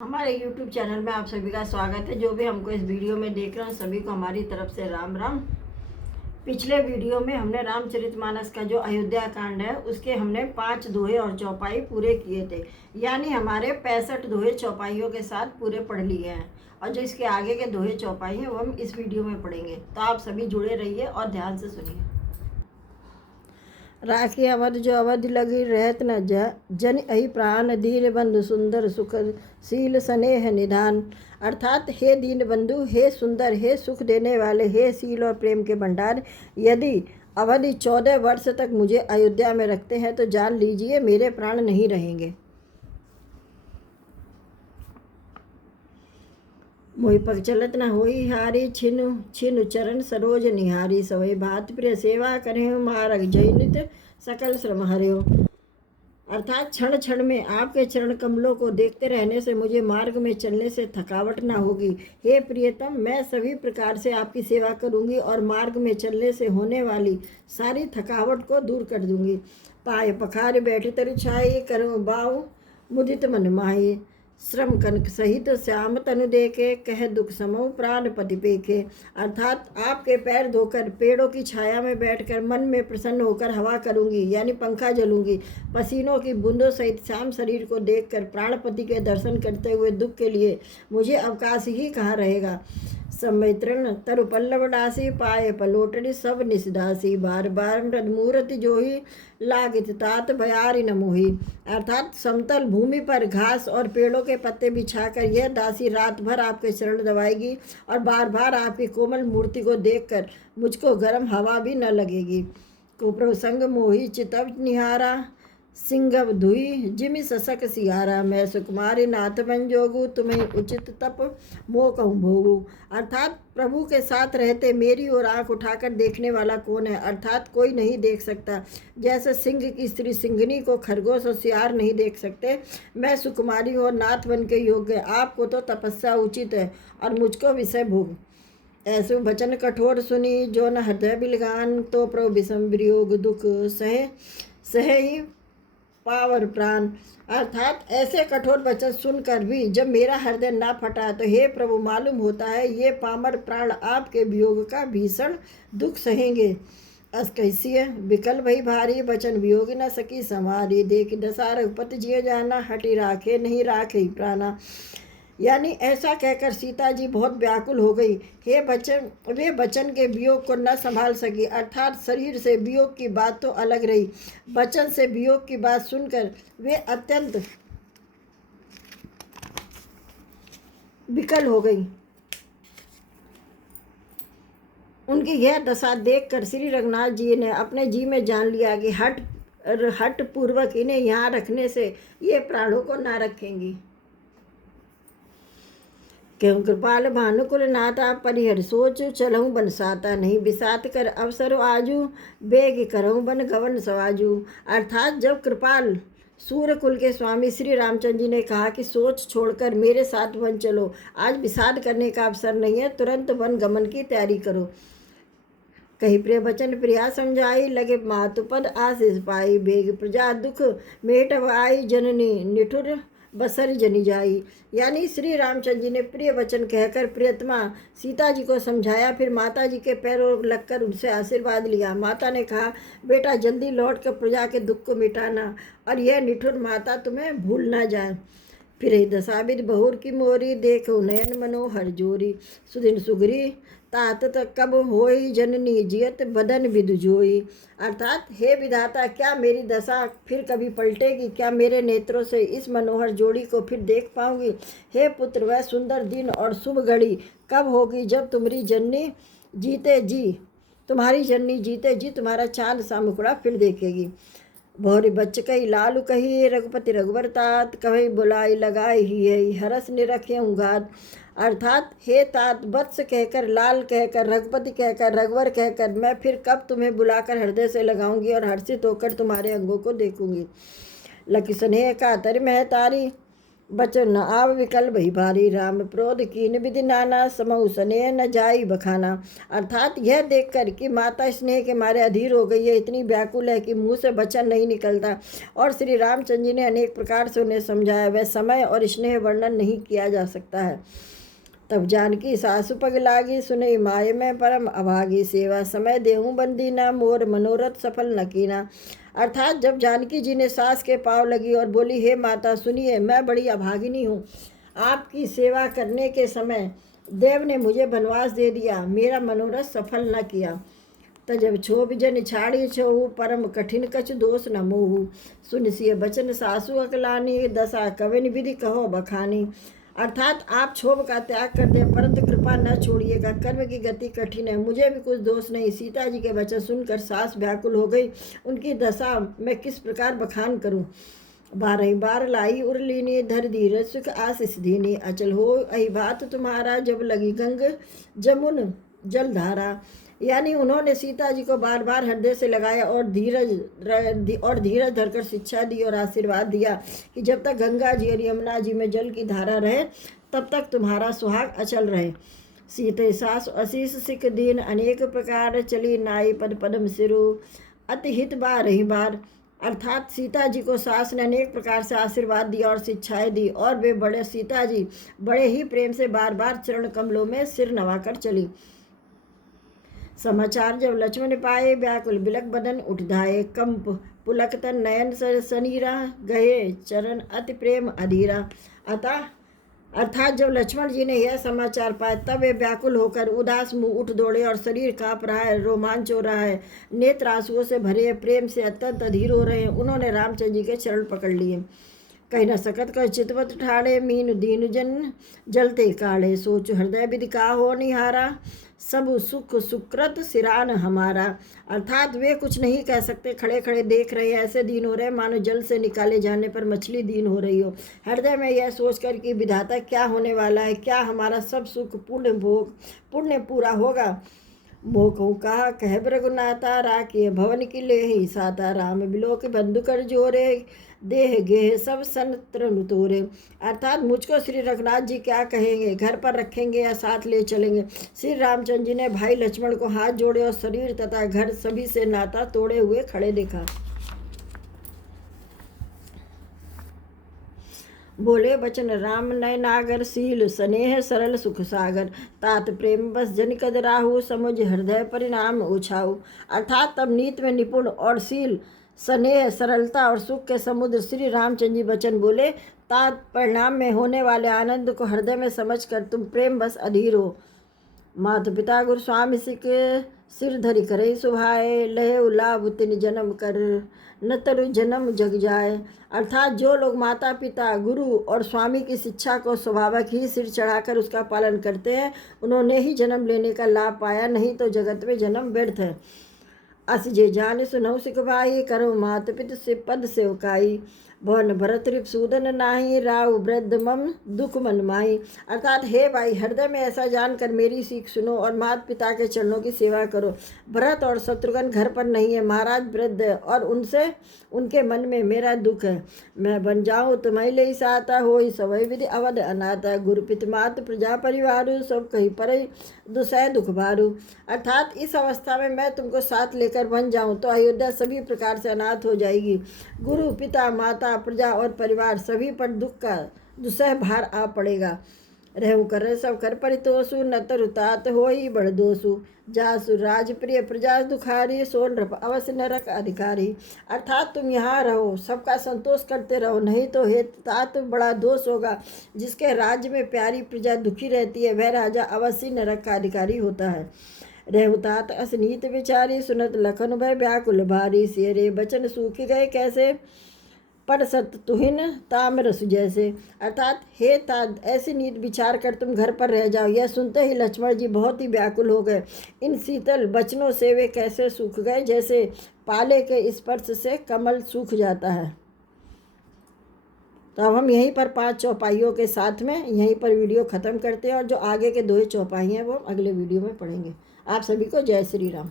हमारे YouTube channel में आप सभी का स्वागत है। जो भी हमको इस वीडियो में देख रहे हैं सभी को हमारी तरफ से राम राम। पिछले वीडियो में हमने रामचरितमानस का जो अयोध्या कांड है उसके हमने 5 दोहे और चौपाई पूरे किए थे, यानी हमारे 65 दोहे चौपाइयों के साथ पूरे पढ़ लिए हैं। और जो इसके आगे के दोहे चौपाई हैं वो हम इस वीडियो में पढ़ेंगे, तो आप सभी जुड़े रहिए और ध्यान से सुनिए। राखी अवध जो अवध लगी रहत न जन अहि प्राण दीन बंधु सुंदर सुख शील स्नेह निधान। अर्थात हे दीन बंधु, हे सुंदर, हे सुख देने वाले, हे शील और प्रेम के भंडार, यदि अवधि 14 वर्ष तक मुझे अयोध्या में रखते हैं तो जान लीजिए मेरे प्राण नहीं रहेंगे। मोहि पग चलत न होई हारी, छिनु छिनु चरण सरोज निहारी। सवै भात प्रिय सेवा करें मारग जय नित सकल श्रम हर्यो। अर्थात क्षण क्षण में आपके चरण कमलों को देखते रहने से मुझे मार्ग में चलने से थकावट ना होगी। हे प्रियतम, मैं सभी प्रकार से आपकी सेवा करूंगी और मार्ग में चलने से होने वाली सारी थकावट को दूर कर दूंगी। पाय पखार बैठे तरु छाई, करो बाऊ मुदित मन माही। श्रम कनक सहित श्याम तनु देखे, कह दुख समो प्राण पति पेखे। अर्थात आपके पैर धोकर पेड़ों की छाया में बैठकर मन में प्रसन्न होकर हवा करूंगी, यानी पंखा जलूंगी। पसीनों की बूंदों सहित श्याम शरीर को देखकर प्राणपति के दर्शन करते हुए दुख के लिए मुझे अवकाश ही कहाँ रहेगा। सम्मित्रण तरु पल्लव डासी, पाए पलोटड़ी सब निषदासी। बार बार मृदमूर्ति जोही, लागित तात भयारी न मोही। अर्थात समतल भूमि पर घास और पेड़ों के पत्ते बिछाकर यह दासी रात भर आपके चरण दबाएगी और बार बार आपकी कोमल मूर्ति को देखकर मुझको गर्म हवा भी न लगेगी। कुप्रसंग मोही चितव निहारा, सिंगव धुई जिमि ससक सियारा। मैं सुकुमारी नाथ बन जोगू, तुम्हें उचित तप मोह कहूँ भोगू। अर्थात प्रभु के साथ रहते मेरी ओर आंख उठाकर देखने वाला कौन है। अर्थात कोई नहीं देख सकता। जैसे सिंह की स्त्री सिंघनी को खरगोश और सियार नहीं देख सकते, मैं सुकुमारी और नाथ बन के योग्य। आपको तो तपस्या उचित है और मुझको विषय भोग। ऐसे वचन कठोर सुनी, जो न हृदय बिलगान। तो प्रभु विषम वियोग दुख सह ही पावर प्राण। अर्थात ऐसे कठोर वचन सुनकर भी जब मेरा हृदय ना फटा तो हे प्रभु, मालूम होता है ये पामर प्राण आपके वियोग का भीषण दुख सहेंगे। अस कैसी विकल भई भारी, वचन वियोग न सकी संवारी। देख दशा रघुपति जिय जाना, हटि राखे नहीं राखे प्राणा। यानी ऐसा कहकर सीता जी बहुत व्याकुल हो गई। वे बचन के वियोग को न संभाल सकी। अर्थात शरीर से वियोग की बात तो अलग रही, बचन से वियोग की बात सुनकर वे अत्यंत विकल हो गई। उनकी यह दशा देखकर श्री रघुनाथ जी ने अपने जी में जान लिया कि हट पूर्वक इन्हें यहाँ रखने से ये प्राणों को ना रखेंगी। क्यों कृपाल भानुकुल नाथा, परिहर सोच चलहूँ बन साता। नहीं बिसात कर अवसर आजू, बेग करहूँ बन गवन सवाजू। अर्थात जब कृपाल सूर्यकुल के स्वामी श्री रामचंद्र जी ने कहा कि सोच छोड़कर मेरे साथ वन चलो, आज विषाद करने का अवसर नहीं है, तुरंत वन गमन की तैयारी करो। कही प्रिय वचन प्रिया समझाई, लगे मातुपद आशीष पाई। बेग प्रजा दुख मेटवाई, जननी निठुर बसर जनी जाई। यानी श्री रामचंद्र जी ने प्रिय वचन कहकर प्रियतमा सीता जी को समझाया, फिर माता जी के पैरों लगकर उनसे आशीर्वाद लिया। माता ने कहा, बेटा जल्दी लौट कर प्रजा के दुख को मिटाना और यह निठुर माता तुम्हें भूल ना जाए। फिर दशाविद बहुर की मोरी, देखो नयन मनोहर जोरी। सुदिन सुगरी तात कब होई, जननी जियत बदन विदु जोई। अर्थात हे विधाता, क्या मेरी दशा फिर कभी पलटेगी? क्या मेरे नेत्रों से इस मनोहर जोड़ी को फिर देख पाऊंगी? हे पुत्र, वह सुंदर दिन और शुभ घड़ी कब होगी जब तुम्हारी जननी जीते जी तुम्हारा चांद सा मुखड़ा फिर देखेगी। भौरी बच्च कही लालू कही, रघुपति रघुवर तात। कभी बुलाई लगाई ही है, हरस निरखे घात। अर्थात हे तात, वत्स कहकर, लाल कहकर, रघुपति कहकर, रघुवर कहकर मैं फिर कब तुम्हें बुलाकर हृदय से लगाऊंगी और हर्षित होकर तुम्हारे अंगों को देखूंगी। लकी स्नेह का तर महतारी, बचन आव विकल भई भारी, राम क्रोध कीन विधि नाना, समऊ स्नेह न जाई बखाना। अर्थात यह देखकर कि माता स्नेह के मारे अधीर हो गई है, इतनी व्याकुल है कि मुंह से वचन नहीं निकलता, और श्री रामचंद्र जी ने अनेक प्रकार से उन्हें समझाया, वह समय और स्नेह वर्णन नहीं किया जा सकता है। तब जानकी सासु पग लागी, सुनई माय में परम अभागी, सेवा समय देहूँ बंदी ना, मोर मनोरथ सफल न कीना। अर्थात जब जानकी जी ने सास के पाँव लगी और बोली, हे माता सुनिए, मैं बड़ी अभागिनी हूँ, आपकी सेवा करने के समय देव ने मुझे वनवास दे दिया, मेरा मनोरथ सफल न किया। तजब क्षोभ जन छाड़ी छहु, परम कठिन कछ दोष न मोहु, सुनसिय बचन सासु अकलानी, दशा कविन विधि कहो बखानी। अर्थात आप क्षोभ का त्याग कर दे, परंतु कृपा न छोड़िएगा, कर्म की गति कठिन है, मुझे भी कुछ दोष नहीं। सीता जी के वचन सुनकर सास व्याकुल हो गई, उनकी दशा मैं किस प्रकार बखान करूं। 12 बार लाई उर्लीनी, धर धीरज सुख आशीष दीनी, अचल हो अहि बात तुम्हारा, जब लगी गंग जमुन जलधारा। यानी उन्होंने सीता जी को बार बार हृदय से लगाया और धीरज धरकर शिक्षा दी और आशीर्वाद दिया कि जब तक गंगा जी और यमुना जी में जल की धारा रहे तब तक तुम्हारा सुहाग अचल रहे। सीते सास आशीष सिख दीन, अनेक प्रकार चली नाई पद पदम सिरु, अति हित बार ही बार। अर्थात सीता जी को सास ने अनेक प्रकार से आशीर्वाद दिया और शिक्षाएं दी, और वे सीता जी बड़े ही प्रेम से बार बार चरण कमलों में सिर नवाकर चली। समाचार जब लक्ष्मण पाए, व्याकुल बिलक बदन उठ धाये, कंप पुलक तन नयन सनीरा, गए चरण अति प्रेम अधीरा। अर्थात जब लक्ष्मण जी ने यह समाचार पाए तब वे व्याकुल होकर उदास मुंह उठ दौड़े और शरीर काँप रहा है, रोमांच हो रहा है, नेत्र आंसुओं से भरे, प्रेम से अत्यंत अधीर हो रहे हैं। उन्होंने रामचंद्र जी के चरण पकड़ लिए। कहीं न सकत कर चितवत ठाड़े, मीन दीन जन जलते काढ़े, सोच हृदय विधि का हो निहारा, सब सुख सुकृत सिरान हमारा। अर्थात वे कुछ नहीं कह सकते, खड़े खड़े देख रहे हैं, ऐसे दीन हो रहे मानो जल से निकाले जाने पर मछली दीन हो रही हो। हृदय में यह सोचकर कि विधाता क्या होने वाला है, क्या हमारा सब सुख पुण्य पूरा होगा। मोह कहा कह रघुनाथा, राखिए भवन की ले ही साता, राम बिलोक बंधु कर जोरे, देह गेह सब संत्र तोरे। अर्थात मुझको श्री रघुनाथ जी क्या कहेंगे, घर पर रखेंगे या साथ ले चलेंगे। श्री रामचंद्र जी ने भाई लक्ष्मण को हाथ जोड़े और शरीर तथा घर सभी से नाता तोड़े हुए खड़े देखा। बोले बचन राम नय नागर, सील स्नेह सरल सुख सागर, तात प्रेम बस जन कद राहु, समुझ हृदय परिणाम उछाऊ। अर्थात तब नीत में निपुण और सील स्नेह सरलता और सुख के समुद्र श्री रामचंद्र जी वचन बोले, तात परिणाम में होने वाले आनंद को हृदय में समझकर तुम प्रेम बस अधीर हो। माता पिता गुरु स्वामी सिख सिर धरि करे सुभाए, लहे लाभ तिन जन्म कर, न तरु जन्म जग जाए। अर्थात जो लोग माता पिता गुरु और स्वामी की शिक्षा को स्वाभाविक ही सिर चढ़ाकर उसका पालन करते हैं, उन्होंने ही जन्म लेने का लाभ पाया, नहीं तो जगत में जन्म व्यर्थ है। अस जे जान सुनहु सिख भाई, करो मात पित से पद सेवकाई, भवन भरत रिप सूदन नाही, राव वृद्ध मम दुख मन माही। अर्थात हे भाई, हृदय में ऐसा जानकर मेरी सीख सुनो और माता पिता के चरणों की सेवा करो। भरत और शत्रुघ्न घर पर नहीं है, महाराज वृद्ध और उनके मन में मेरा दुख है। मैं बन जाऊँ तुम्हें ले साता, हो सवै विधि अवध अनाथा, गुरु पित मात प्रजा परिवारु, सब कहीं पर दुसह दुख भारू। अर्थात इस अवस्था में मैं तुमको साथ लेकर बन जाऊं तो अयोध्या सभी प्रकार से अनाथ हो जाएगी। गुरु पिता माता प्रजा और परिवार सभी पर दुख का दुसह भार आ पड़ेगा। रहु कर सब कर परितोषु, न तरुतात हो ही बड़ दोषु, जासु राज प्रिय प्रजा दुखारी, सोन रप अवश्य नरक अधिकारी। अर्थात तुम यहाँ रहो, सबका संतोष करते रहो, नहीं तो हे तात बड़ा दोष होगा। जिसके राज्य में प्यारी प्रजा दुखी रहती है वह राजा अवश्य नरक का अधिकारी होता है। रेहुतात असनीत विचारी, सुनत लखन भय व्याकुल भारी, शेरे बचन सूख गए कैसे, पर सत तुहिन ताम्रस जैसे। अर्थात हे तात ऐसी नीत विचार कर तुम घर पर रह जाओ। यह सुनते ही लक्ष्मण जी बहुत ही व्याकुल हो गए। इन शीतल वचनों से वे कैसे सूख गए, जैसे पाले के स्पर्श से कमल सूख जाता है। तो अब हम यहीं पर 5 चौपाइयों के साथ में यहीं पर वीडियो ख़त्म करते हैं, और जो आगे के 2 चौपाई हैं वो अगले वीडियो में पढ़ेंगे। आप सभी को जय श्री राम।